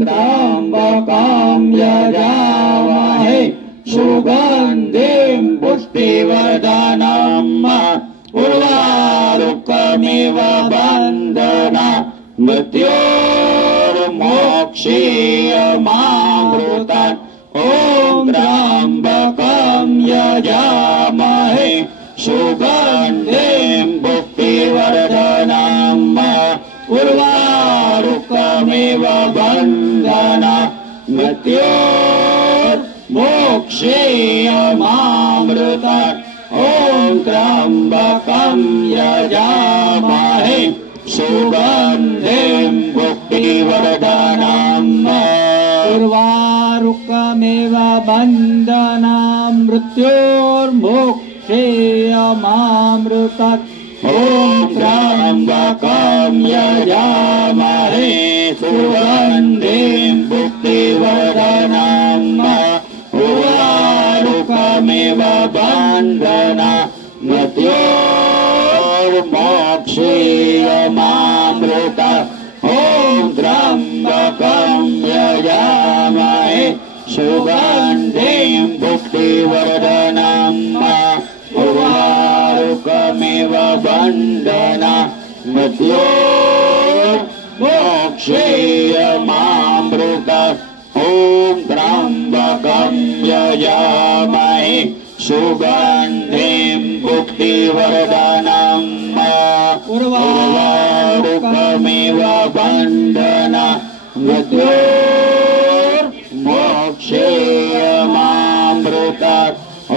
त्र्यम्बकं यजामहे सुगन्धिं पुष्टिवर्धनम् उर्वारुकमिव बन्धना मृत्योर्मोक्षीयमामृतात् ॐ त्र्यम्बकं यजामहे सुगन्धिं पुष्टिवर्धनम् उर्वारुकमिव बन्धना मृत्योर्मोक्षीयमामृतात् ॐ त्र्यम्बकं यजामहे सुगन्धिं पुष्टिवर्धनम् उर्वारुकमिव बन्धना मृत्योर्मोक्षीयमामृतात् ॐ त्र्यम्बकं यजामहे सुगन्धिं पुष्टिवर्धनम् उर्वारुकमिव बन्धना मृत्योर्मोक्षीयमामृतात् ॐ त्र्यम्बकं यजामहे सुगन्धिं पुष्टिवर्धनम् उर्वारुकमिव बन्धना मृत्योर्मोक्षीयमामृतात् ॐ त्र्यम्बकं यजामहे सुगन्धिं पुष्टिवर्धनम् उर्वारुकमिव बन्धना मृत्योर्मोक्षीयमामृतात् ॐ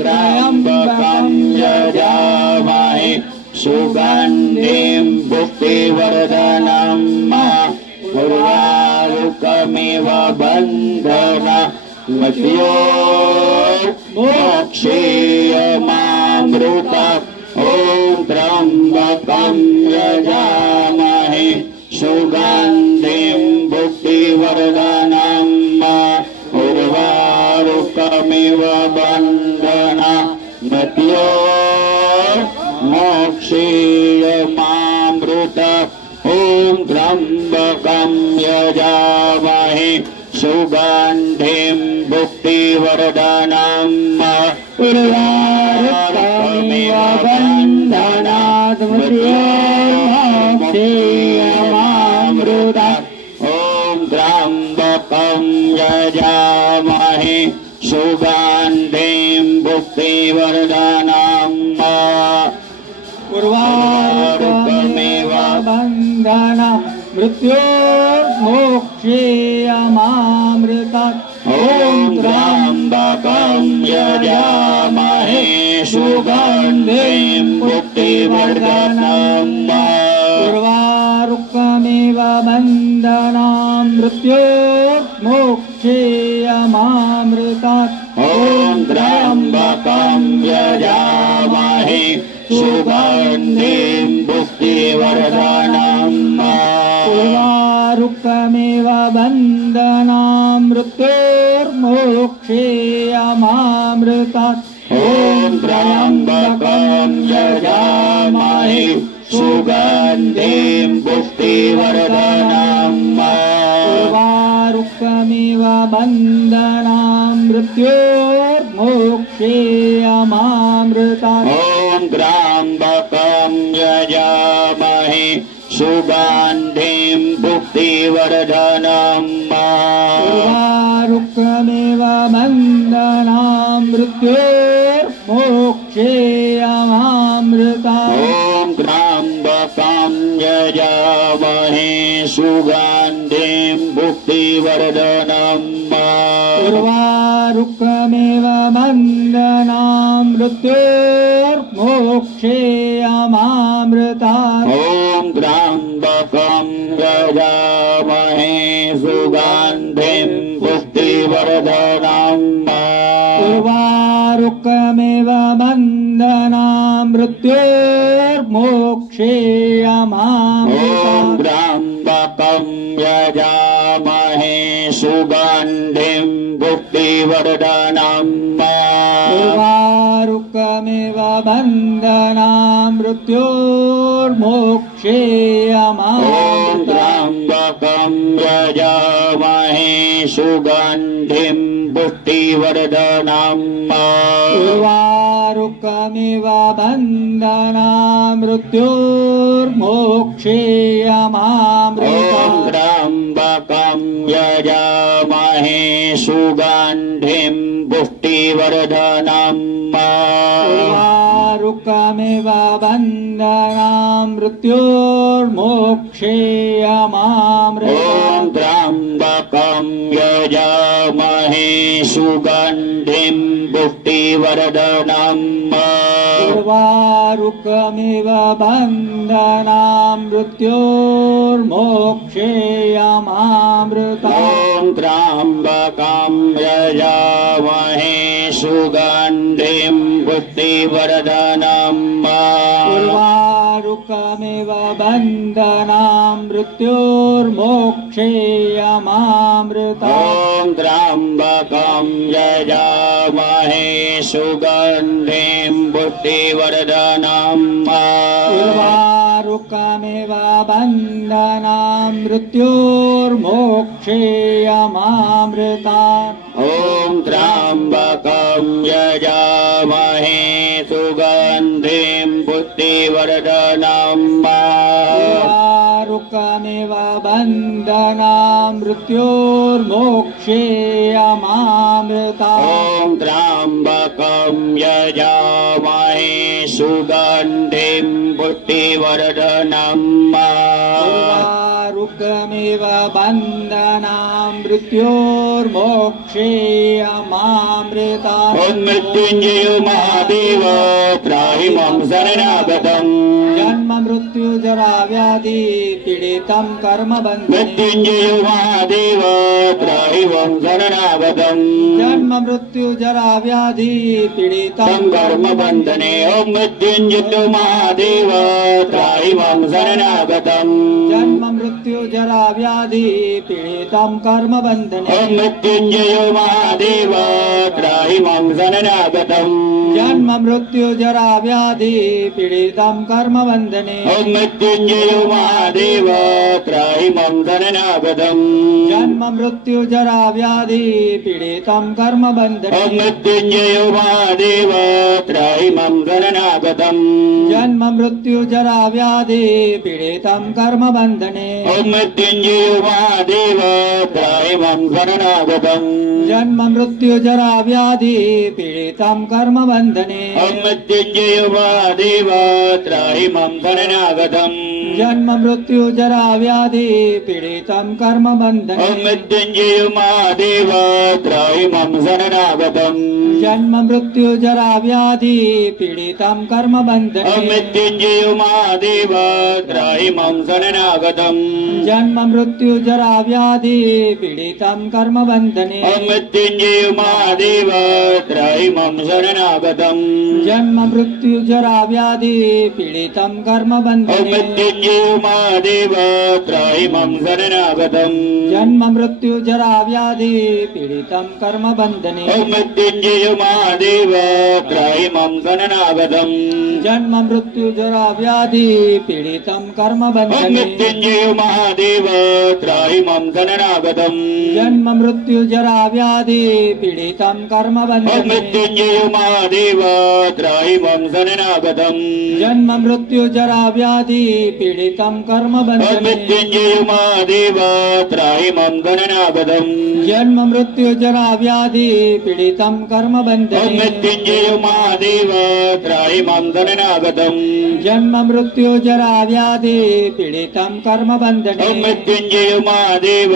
त्र्यम्बकं यजामहे सुगन्धिं पुष्टिवर्धनम् उर्वारुकमिव बन्धना मृत्योर्मोक्षीयमामृतात् ॐ त्र्यम्बकं यजामहे सुगन्धिं पुष्टिवर्धनम् उर्वारुकमिव बन्धना मृत्योर्मोक्षीयमामृतात् ॐ त्र्यम्बकं यजामहे सुगन्धिं पुष्टिवर्धनम् उर्वारुकमिव बन्धनात् मृत्योर्मोक्षीयमामृतात् ॐ त्र्यम्बकं यजामहे सुगन्धिं पुष्टिवर्धनम् उर्वारुकमिव बन्धना मृत्योर्मोक्षीयमामृतात् ॐ त्र्यम्बकं यजामहे सुगन्धिं पुष्टिवर्धनम् उर्वारुकमिव बन्धना मृत्योर्मोक्षीयमामृतात् ॐ त्र्यम्बकं यजामहे सुगन्धिं पुष्टिवर्धनम् उर्वारुकमिव बन्धना मृत्योर्मोक्षीयमामृतात् ॐ त्र्यम्बकं यजामहे सुगन्धिं पुष्टिवर्धनम् उर्वारुकमिव बन्धना मृत्योर्मोक्षीयमामृतात् ॐ त्र्यम्बकं यजामहे सुगन्धिं पुष्टिवर्धनम् उर्वारुकमिव बन्धना मृत्योर्मोक्षीयमामृतात् ॐ त्र्यम्बकं यजामहे सुगन्धिं पुष्टिवर्धनम् उर्वारुकमिव बन्धना मृत्योर्मोक्षीयमामृतात् ॐ त्र्यम्बकं यजामहे सुगन्धिं पुष्टिवर्धनम् उर्वारुकमिव बन्धना मृत्योर्मोक्षीयमामृतात् ॐ त्र्यम्बकं यजामहे सुगन्धिं पुष्टिवर्धनम् उर्वारुकमिव बन्धना मृत्योर्मोक्षीयमामृतात् त्र्यम्बकं यजामहे सुगन्धिं पुष्टिवर्धनम् उर्वारुकमिव बन्धनान् मृत्योर्मोक्षेयमामृतम् त्र्यम्बकं यजामहे सुगन्धिं पुष्टिवर्धनम् उर्वारुकमिव बन्धनान् मृत्योर्मोक्षेयमामृतम् त्र्यम्बकं यजामहे सुगन्धिं पुष्टिवर्धनम् उर्वारुकमिव बन्धनान् मृत्योर्मोक्षेयमामृतम् त्र्यम्बकं यजामहे सुगन्धिं पुष्टिवर्धनम् उर्वारुकमिव बन्धनान् मृत्योर्मोक्षेयमामृतम् त्र्यम्बकं यजामहे सुगन्धिं पुष्टिवर्धनम् उर्वारुकमिव बन्धनान् मृत्योर्मोक्षेयमामृतम् त्र्यम्बकं यजामहे सुगन्धिं पुष्टिवर्धनम् उर्वारुकमिव बन्धनान् मृत्योर्मोक्षेयमामृतम् त्र्यम्बकं यजामहे सुगन्धिं पुष्टिवर्धनम् उर्वारुकमिव बन्धनान् मृत्योर्मोक्षेयमामृतम् मृत्युञ्जय महादेव त्राहि मां शरणागतम् जन्म मृत्यु जरा व्याधि पीडितं कर्म बन्धने मृत्युञ्जय महादेव त्राहि मां शरणागतम् जन्म मृत्यु जरा व्याधि पीडितं कर्म बन्धने मृत्युञ्जय महादेव त्राहि मां शरणागतम् जन्म मृत्यु जरा व्याधि पीडितं कर्म बन्धने मृत्युञ्जय महादेव त्राहि मां शरणागतम् जन्म मृत्यु जरा व्याधि पीडितं कर्म बन्धने मृत्युञ्जय महादेव त्राहि मां शरणागतम् जन्म मृत्यु जरा व्याधि पीडितं कर्म बन्धने मृत्युञ्जय महादेव त्राहि मां शरणागतम् जन्म मृत्यु जरा व्याधि पीडितं कर्म बन्धने मृत्युञ्जय महादेव त्राहि मां शरणागतम् जन्म मृत्यु जरा व्याधि पीडितं कर्म बन्धने मृत्युञ्जय महादेव त्राहि मां शरणागतम् जन्म मृत्यु जरा व्याधि पीडितं कर्म बन्धने मृत्युञ्जय महादेव त्राहि मां शरणागतम् जन्म मृत्यु जरा व्याधि पीडितं कर्म बन्धने मृत्युञ्जय महादेव त्राहि मां शरणागतम् जन्म मृत्यु जरा व्याधि पीडितं कर्म बन्धने मृत्युञ्जय महादेव त्राहि मां शरणागतम् जन्म मृत्यु जरा व्याधि पीडितं कर्म बन्धने मृत्युञ्जय महादेव त्राहि मां शरणागतम् जन्म मृत्यु जरा व्याधि पीडितं कर्म बन्धने मृत्युञ्जय महादेव त्राहि मां शरणागतम् जन्म मृत्यु जरा व्याधि पीडितं कर्म बन्धने मृत्युञ्जय महादेव त्राहि मां शरणागतम् जन्म मृत्यु जरा व्याधि पीडितं कर्म बन्धने मृत्युञ्जय महादेव त्राहि मां शरणागतम् जन्म मृत्यु जरा व्याधि पीडितं कर्म बन्धने मृत्युञ्जय महादेव त्राहि मां शरणागतम् जन्म मृत्यु जरा व्याधि पीडितं कर्म बन्धने मृत्युञ्जय महादेव त्राहि मां शरणागतम् जन्म मृत्यु जरा व्याधि पीडितं कर्म बन्धने मृत्युञ्जय महादेव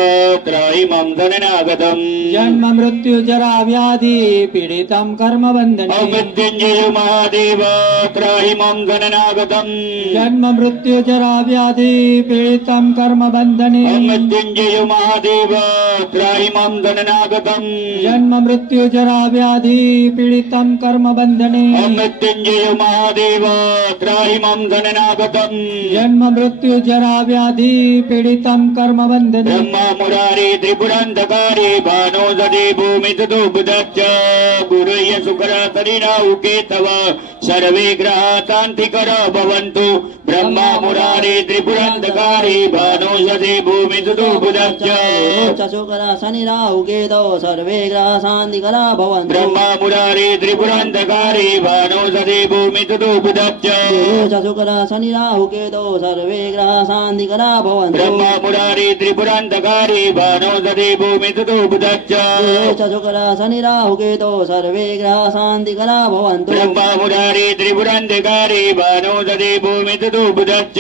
त्राहि मां शरणागतम् जन्म मृत्यु जरा व्याधि पीडितं कर्म बन्धने मृत्युञ्जय महादेव त्राहि मां शरणागतम् जन्म मृत्यु जरा व्याधि पीडितं कर्म बन्धने मृत्युञ्जय महादेव त्राहि मां शरणागतम् जन्म मृत्यु जरा व्याधि पीडितं कर्म बन्धने मृत्युञ्जय महादेव त्राहि मां शरणागतम् जन्म मृत्यु जरा व्याधि पीडितं कर्म बन्धने ब्रह्मा मुरारी त्रिपुरान्धकारी भानो ददे भूमि ततो बुधश्च गुरुय सुकरा शरीरा उके तव सर्वे ग्रहाः शान्तिकरा भवन्तु ब्रह्मा मुरारी त्रिपुरान्तकारी भानो सदे भूमि सुतो बुधश्च शुक्र शनि राहु केतौ सर्वे ग्रहाः शान्तिकरा भवन्तु ब्रह्मा मुरारी त्रिपुरान्तकारी भानो सदे भूमि सुतो बुधश्च शुक्र शनि राहु केतौ सर्वे ग्रहाः शान्तिकरा भवन्तु ब्रह्मा मुरारी त्रिपुरान्तकारी भानो सदे भूमि सुतो बुधश्च शुक्र शनि राहु केतौ सर्वे ग्रहाः शान्तिकरा भवन्तु ब्रह्मा मुरारी त्रिपुरान्तकारी भानो सदे भूमि सुतो बुधश्च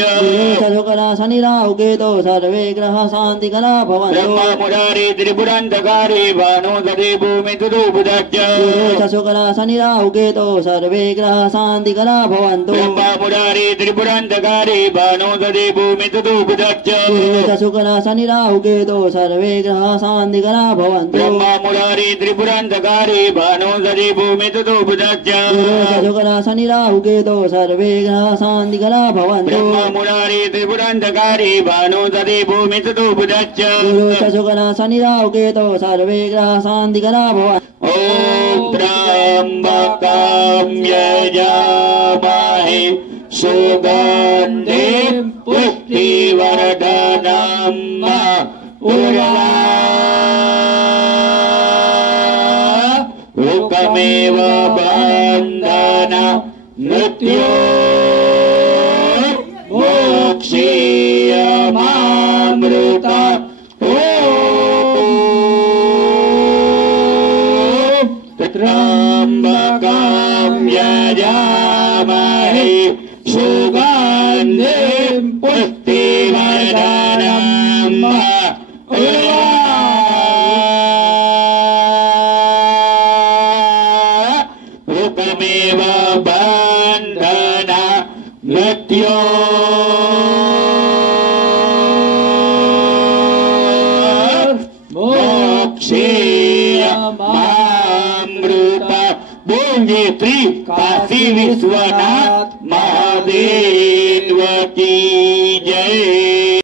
शुक्र शनि राहु केतौ सर्वे ग्रहाः शान्तिकरा भवन्तु ब्रह्मा मुरारी त्रिपुरान्तकारी भानो सदे भूमि सुतो बुधश्च शुक्र शनि राहु केतौ सर्वे ग्रहाः शान्तिकरा भवन्तु ब्रह्मा मुरारी त्रिपुरान्तकारी भानो सदे भूमि सुतो बुधश्च शुक्र शनि राहु केतौ सर्वे ग्रहाः शान्तिकरा भवन्तु ब्रह्मा मुरारी त्रिपुरान्तकारी भानो सदे भूमि सुतो बुधश्च शुक्र शनि राहु केतौ सर्वे ग्रहाः शान्तिकरा भवन्तु ब्रह्मा मुरारी त्रिपुरान्तकारी भानो सदे भूमि सुतो बुधश्च शुक्र शनि राहु केतौ सर्वे ग्रहाः शान्तिकरा भवन्तु ॐ त्र्यम्बकं यजामहे सुगन्धिं पुष्टिवर्धनम् उर्वारुकमेव बन्धन मृत्यो मोक्षीयमामृता त्र्यम्बकं यजामहे सुगन्धिं पुष्टिवर्धनम् उर्वारुकमेव बन्धन मृत्यो मोक्षीयमामृता बोलिए श्री काशी विश्वनाथ महादेव की जय।